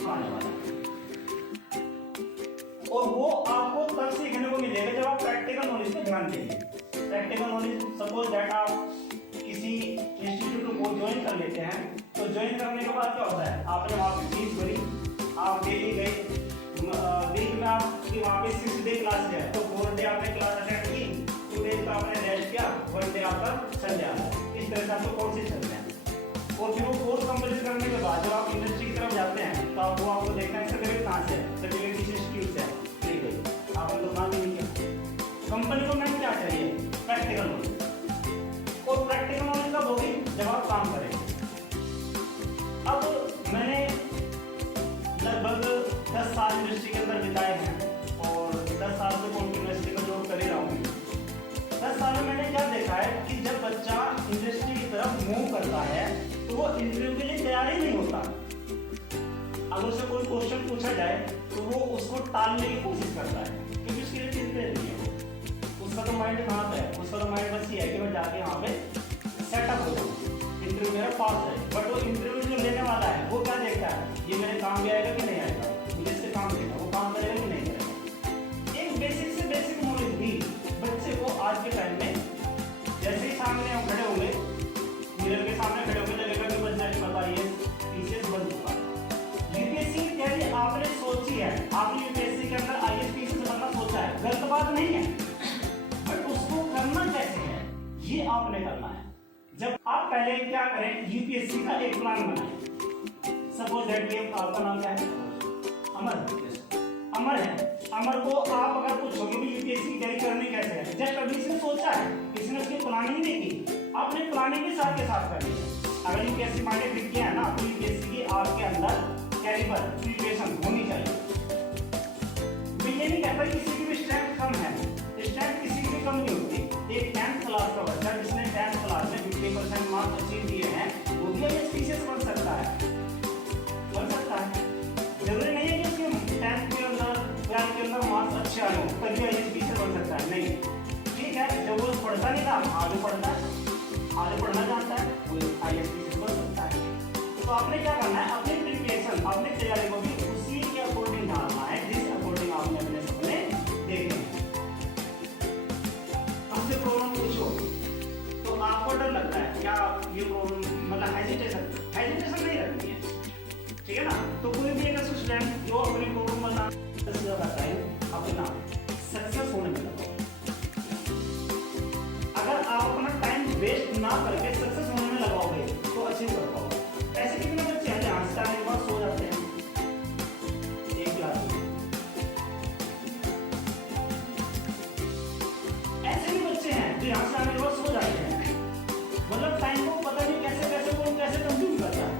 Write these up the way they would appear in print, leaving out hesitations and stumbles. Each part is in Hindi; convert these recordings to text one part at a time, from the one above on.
आने वाला है। और वो आपको तब सीखने को मिलेगा जब आप प्रैक्टिकल नॉलेज पे ध्यान देंगे। प्रैक्टिकल नॉलेज, सपोज दैट आप किसी इंस्टीट्यूट को ज्वाइन कर लेते हैं, तो ज्वाइन करने के बाद क्या होता है, आपने वहाँ पे फीस भरी, आप डेली गए, वीक में आपकी वहाँ पे 6 डे क्लास है, तो 4 डे आपने क्लास अटेंड की, 2 डेज का आपने रेस्ट किया, 1 डे आपका संडे आता है। इस तरह से आपको कोर्सेज चलते हैं। और फिर वो कोर्स कंप्लीट करने के बाद जब आप इंडस्ट्री की तरफ जाते हैं तो आपको देखना है सर्टिफिकेट कहाँ से है, सर्टिफिकेट किस इंस्टीट्यूट से है, ठीक है, आपने तो काम ही नहीं किया। कंपनी को मैम क्या चाहिए, प्रैक्टिकल नॉलेज। और प्रैक्टिकल नॉलेज कब होगी, जब आप काम करेंगे। अब मैंने लगभग 10 साल इंडस्ट्री के अंदर बिताए हैं और 10 साल से कंटिन्यूअसली का जॉब कर ही रहा हूँ। 10 साल में मैंने क्या देखा है कि जब बच्चा इंडस्ट्री की तरफ मूव करता है तो वो इंटरव्यू के लिए तैयार ही नहीं होता। अगर उससे कोई क्वेश्चन पूछा जाए तो वो उसको टालने की कोशिश करता है, क्योंकि उसके लिए प्रिपेयर नहीं है वो। उसका तो माइंड कहाँ पे है, उसका तो माइंड बस ये है कि मैं जाके वहाँ पे सेटअप हो जाऊँ, इंटरव्यू मेरा पास है। बट वो इंटरव्यू जो लेने वाला है वो क्या देखता है, ये मेरे काम भी आएगा कि नहीं आएगा, मुझे इससे काम देगा, वो काम करेगा कि नहीं करेगा। एक बेसिक से बेसिक नॉलेज भी बच्चे को आज के टाइम में, जैसे ही सामने हम खड़े होंगे, मिरर के सामने खड़े होंगे, लगेगा कि बच्चा पता ये पीसीएस बन चुका। यूपीएससी की तैयारी आपने सोची है, आपने यूपीएससी के अंदर आईएएस पीसीएस बनना सोचा है, गलत बात नहीं है, बट उसको करना कैसे है ये आपने करना है। जब आप पहले क्या करें, यूपीएससी का एक प्लान बनाएं। सपोज दैट ये आपका नाम क्या है, अमर है। अमर को आप अगर पूछोगे भी यूपीएससी की तैयारी करनी कैसे है, जस्ट अभी इसने सोचा है, इसने उसकी प्लानिंग नहीं की, आपने प्लानिंग भी साथ के साथ करनी है। अगर यूपीएससी माइंड फिट किया है ना, तो यूपीएससी की आपके अंदर कैलिबर प्रिपरेशन होनी चाहिए। मैं ये नहीं कहता किसी की भी स्ट्रेंथ कम है, स्ट्रेंथ किसी की भी कम नहीं होती। एक 10th क्लास का बच्चा जिसने 10th क्लास में 50% मार्क्स अचीव किए हैं, वो भी आईएएस पीसीएस बन सकता है, बन सकता है। जरूरी नहीं है कि उसके 10th के अंदर 12th के अंदर मार्क्स अच्छे आए हो तभी आईएएस पीसीएस बन सकता है, नहीं। ठीक है, जब वो पढ़ता नहीं था, आगे पढ़ता है, आगे पढ़ना जानता है, वो आईएएस पीसीएस बन सकता है। तो आपने क्या करना है, अपनी प्रिपरेशन, अपनी तैयारी को भी उसी के अकॉर्डिंग ढालना है जिस अकॉर्डिंग आपने अपने सपने देखे हैं। हमसे प्रॉब्लम पूछो तो आपको डर लगता है क्या, ये प्रॉब्लम मतलब हेजिटेशन नहीं रखनी है, ठीक है ना। तो कोई भी एक स्टूडेंट जो अपनी प्रॉब्लम बताता है अपना सक्सेस होने में लगाओ। अगर आप अपना टाइम वेस्ट ना करके सक्सेस होने में लगाओगे तो अचीव कर पाओगे। ऐसे कितने बच्चे हैं जहाँ से आने के बाद सो जाते हैं एक क्लास में, ऐसे भी बच्चे हैं जो यहाँ से आने के बाद सो जाते हैं, मतलब टाइम को पता नहीं कैसे कौन कैसे कंज्यूम करता है,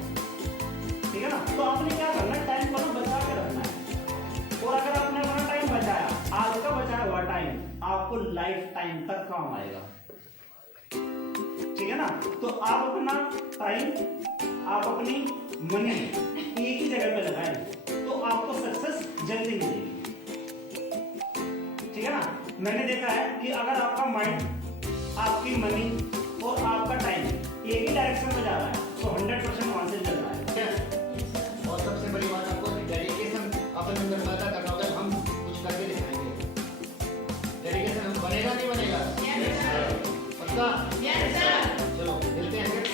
ठीक है ना। तो आपने क्या करना है, टाइम को बचा के रखना है। और अगर आपने अपना टाइम बचाया, आज का बचाया हुआ टाइम आपको लाइफ टाइम तक काम आएगा, ठीक है ना। तो आप अपना टाइम, आप अपनी मनी एक ही जगह पे लगाएं तो आपको सक्सेस जल्दी मिलेगी, ठीक है ना। मैंने देखा है कि अगर आपका माइंड, आपकी मनी और आपका टाइम एक ही डायरेक्शन में जा रहा है तो 100% वहां से चल रहा है। और सबसे बड़ी बात आपको डेडिकेशन अपने अंदर पैदा करना होगा, हम कुछ करके दिखाएंगे। डेडिकेशन बनेगा नहीं बनेगा, पक्का, चलो मिलते हैं फिर।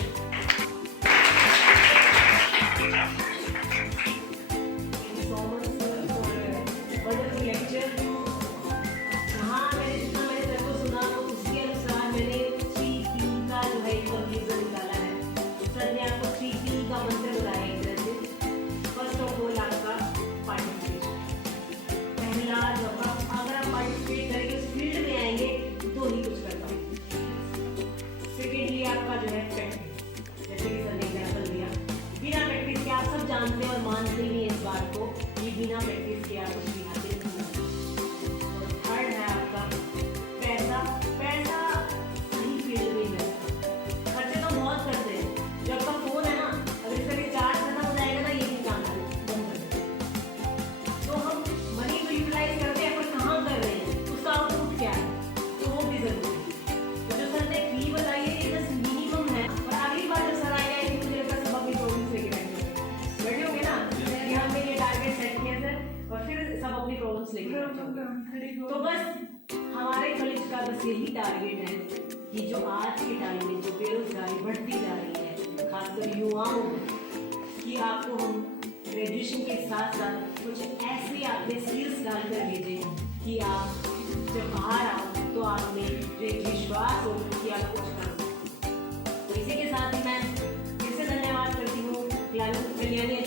आपका जो है प्रैक्टिस, जैसे कि सर ने एग्जाम्पल दिया, बिना प्रैक्टिस के आप सब जानते हैं और मानते भी हैं इस बात को कि बिना प्रैक्टिस के आप कुछ भी हासिल नहीं करते। और थर्ड है आपका पैसा। पैसा सही फील्ड में लगता, खर्चे तो बहुत करते हैं। जब का फोन है ना, अगर इसका रिचार्ज खत्म हो जाएगा ना, ये भी काम बंद कर देते हैं। तो हम मनी को यूटिलाइज करते हैं, पर कहाँ कर रहे हैं, उसका आउटपुट क्या है, तो वो भी जरूरी है। तो जो सर ने फी बताई है, ये बस मिनिमम है। और अगली बार जब सर आएगा, मुझे लगता है सब अपनी प्रॉब्लम से बैठे होंगे ना, कि हमें ये तो बस हमारे कॉलेज का बस यही टारगेट है कि जो आज के टाइम में जो बेरोजगारी बढ़ती जा रही है खासकर युवाओं में, कि आपको हम ग्रेजुएशन के साथ साथ कुछ ऐसे आपने स्किल्स डाल कर भेजें कि आप जब बाहर आओ तो आप में जो एक विश्वास हो कि आप कुछ कर सकते। तो इसी के साथ ही मैं फिर से धन्यवाद करती हूँ कल्याणी